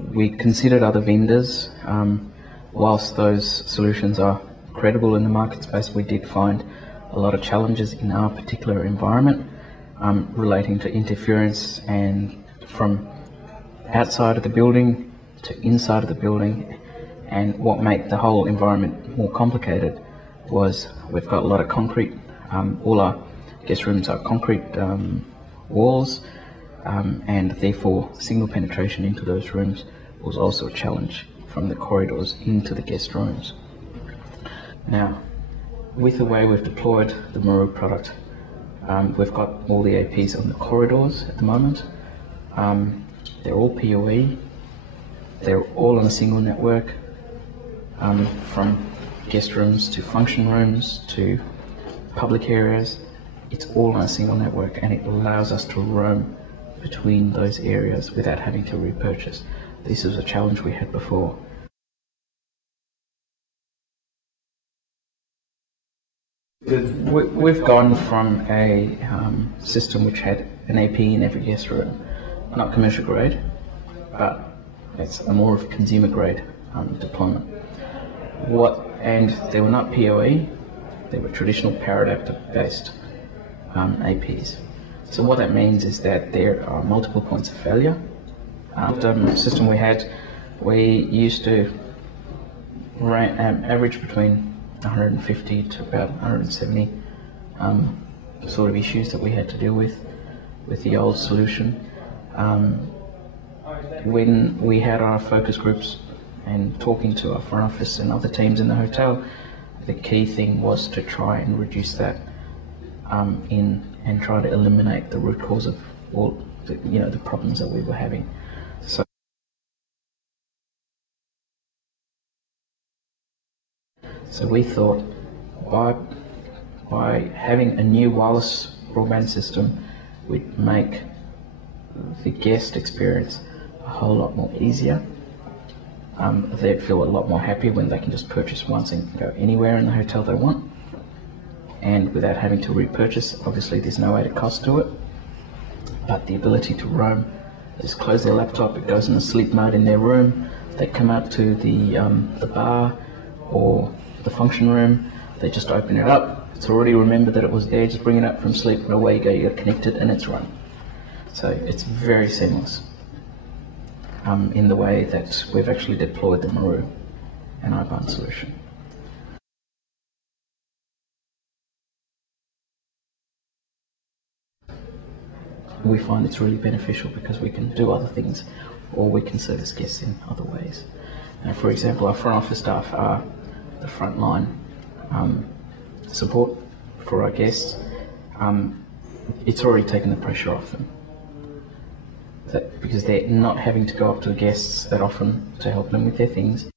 We considered other vendors. Whilst those solutions are credible in the market space, we did find a lot of challenges in our particular environment relating to interference and from outside of the building to inside of the building. And what made the whole environment more complicated was we've got a lot of concrete. All our guest rooms are concrete walls, and therefore single penetration into those rooms was also a challenge from the corridors into the guest rooms. Now, with the way we've deployed the Meru product, we've got all the APs on the corridors at the moment. They're all PoE. They're all on a single network, from guest rooms to function rooms to public areas. It's all on a single network, and it allows us to roam between those areas without having to repurchase. This is a challenge we had before. We've gone from a system which had an AP in every guest room, not commercial grade, but it's a more of consumer grade deployment. And they were not PoE, they were traditional power adapter based APs. So what that means is that there are multiple points of failure. The system we had, we used to average between 150 to about 170 sort of issues that we had to deal with the old solution. When we had our focus groups and talking to our front office and other teams in the hotel, the key thing was to try and reduce that and try to eliminate the root cause of all the problems that we were having. So we thought by having a new wireless broadband system, we'd make the guest experience a whole lot more easier. They'd feel a lot more happy when they can just purchase once and go anywhere in the hotel they want, and without having to repurchase. Obviously there's no added cost to it, but the ability to roam, they just close their laptop, it goes in a sleep mode in their room, they come out to the bar or the function room, they just open it up, it's already remembered that it was there, just bring it up from sleep and away you go, you get connected and it's run. So it's very seamless in the way that we've actually deployed the Meru and IBAN solution. We find it's really beneficial because we can do other things, or we can service guests in other ways. Now, for example, our front office staff are the frontline support for our guests. It's already taken the pressure off them, because they're not having to go up to the guests that often to help them with their things.